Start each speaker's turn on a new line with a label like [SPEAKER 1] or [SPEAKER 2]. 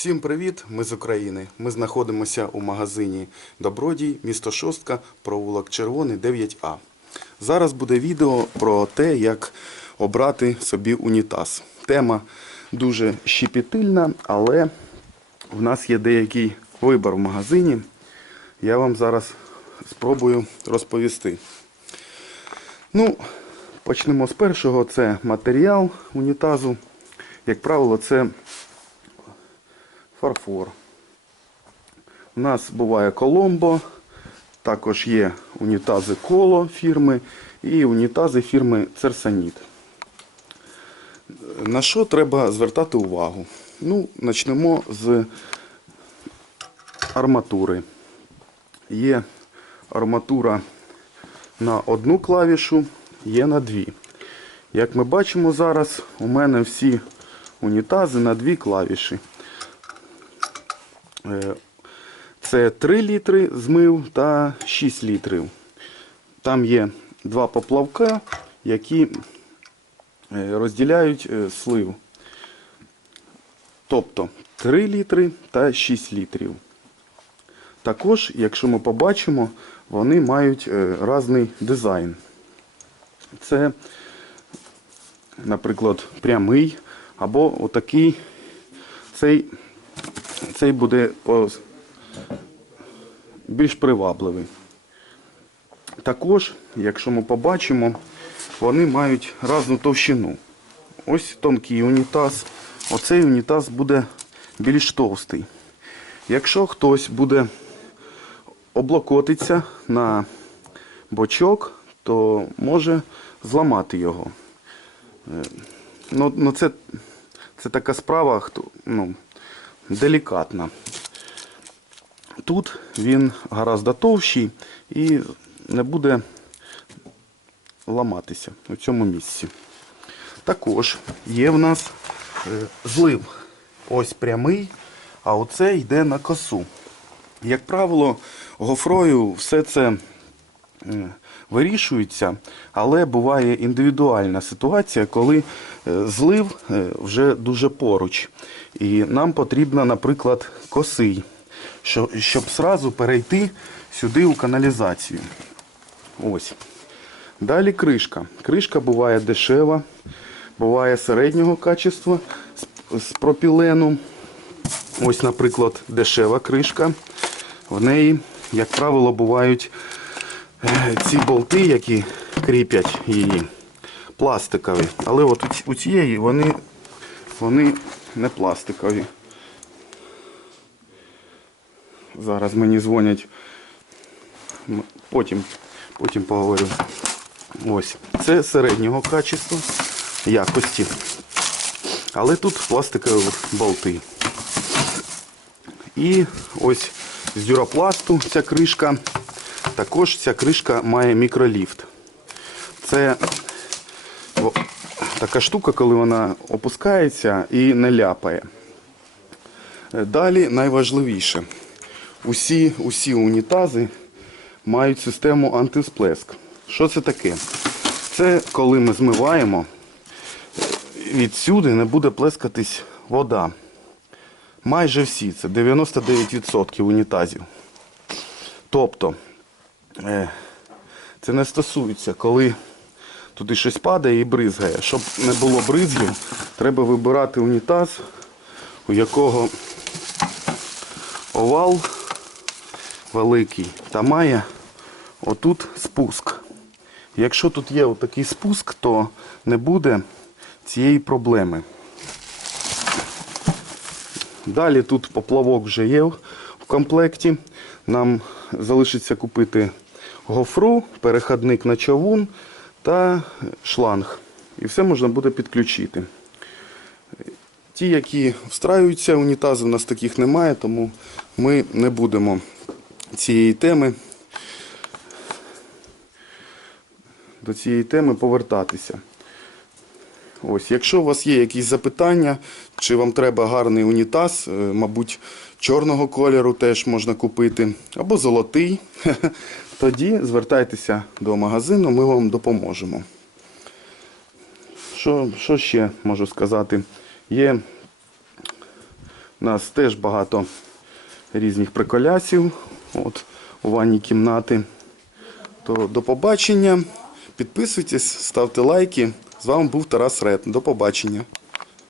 [SPEAKER 1] Всім привіт! Ми з України. Ми знаходимося у магазині Добродій, місто Шостка, провулок Червоний, 9А. Зараз буде відео про те, як обрати собі унітаз. Тема дуже щепетильна, але в нас є деякий вибір в магазині. Я вам зараз спробую розповісти. Ну, почнемо з першого. Це матеріал унітазу. Як правило, це фарфор. У нас буває Коломбо, також є унітази Коло фірми і унітази фірми Церсаніт. На що треба звертати увагу? Ну, почнемо з арматури. Є арматура на одну клавішу, є на дві. Як ми бачимо зараз, у мене всі унітази на дві клавіші. Е, Це 3 літри змив та 6 літрів. Там є два поплавка, які е, розділяють е, слив. Тобто 3 літри та 6 літрів. Також, якщо ми побачимо, вони мають різний дизайн. Це, наприклад, прямий або отакий. Цей цей буде більш привабливий. Також, якщо ми побачимо, вони мають різну товщину. Ось тонкий унітаз. Оцей унітаз буде більш товстий. Якщо хтось буде облокотитися на бочок, то може зламати його. Е, Ну, ну це, це така справа, хто, ну, делікатна. Тут він гораздо товщий і не буде ламатися у цьому місці. Також є в нас е, злив. Ось прямий, а оце йде на косу. Як правило, гофрою все це вирішується, але буває індивідуальна ситуація, коли е, злив е, вже дуже поруч. І нам потрібно, наприклад, косий, щоб зразу перейти сюди у каналізацію. Ось. Далі кришка. Кришка буває дешева, буває середнього качества з, пропілену. Ось, наприклад, дешева кришка. В неї, як правило, бувають ці болти, які кріпять її, пластикові. Але от у цієї вони, вони не пластикові. Зараз мені дзвонять. Потім, потім поговорю. Ось. Це середнього качества, якості. Але тут пластикові болти. І ось з дюропласту ця кришка. Також ця кришка має мікроліфт. Це така штука, коли вона опускається і не ляпає. Е, Далі найважливіше. Усі, усі унітази мають систему антисплеск. Що це таке? Це коли ми змиваємо, відсюди не буде плескатись вода. Майже всі, це 99% унітазів. Тобто, е, це не стосується, коли туди щось падає і бризгає. Щоб не було бризгів, треба вибирати унітаз, у якого овал великий та має отут спуск. Якщо тут є отакий спуск, то не буде цієї проблеми. Далі тут поплавок вже є в комплекті. Нам залишиться купити гофру, переходник на човун та шланг. І все можна буде підключити. Ті, які встраюються, унітази у нас таких немає, тому ми не будемо цієї теми до цієї теми повертатися. Ось, якщо у вас є якісь запитання, чи вам треба гарний унітаз, е, мабуть, чорного кольору теж можна купити, або золотий, тоді звертайтеся до магазину, ми вам допоможемо. Що, що ще можу сказати? Є У нас теж багато різних приколясів. От, у ванній кімнати. То до побачення. Підписуйтесь, ставте лайки. З вами був Тарас Ред. До побачення.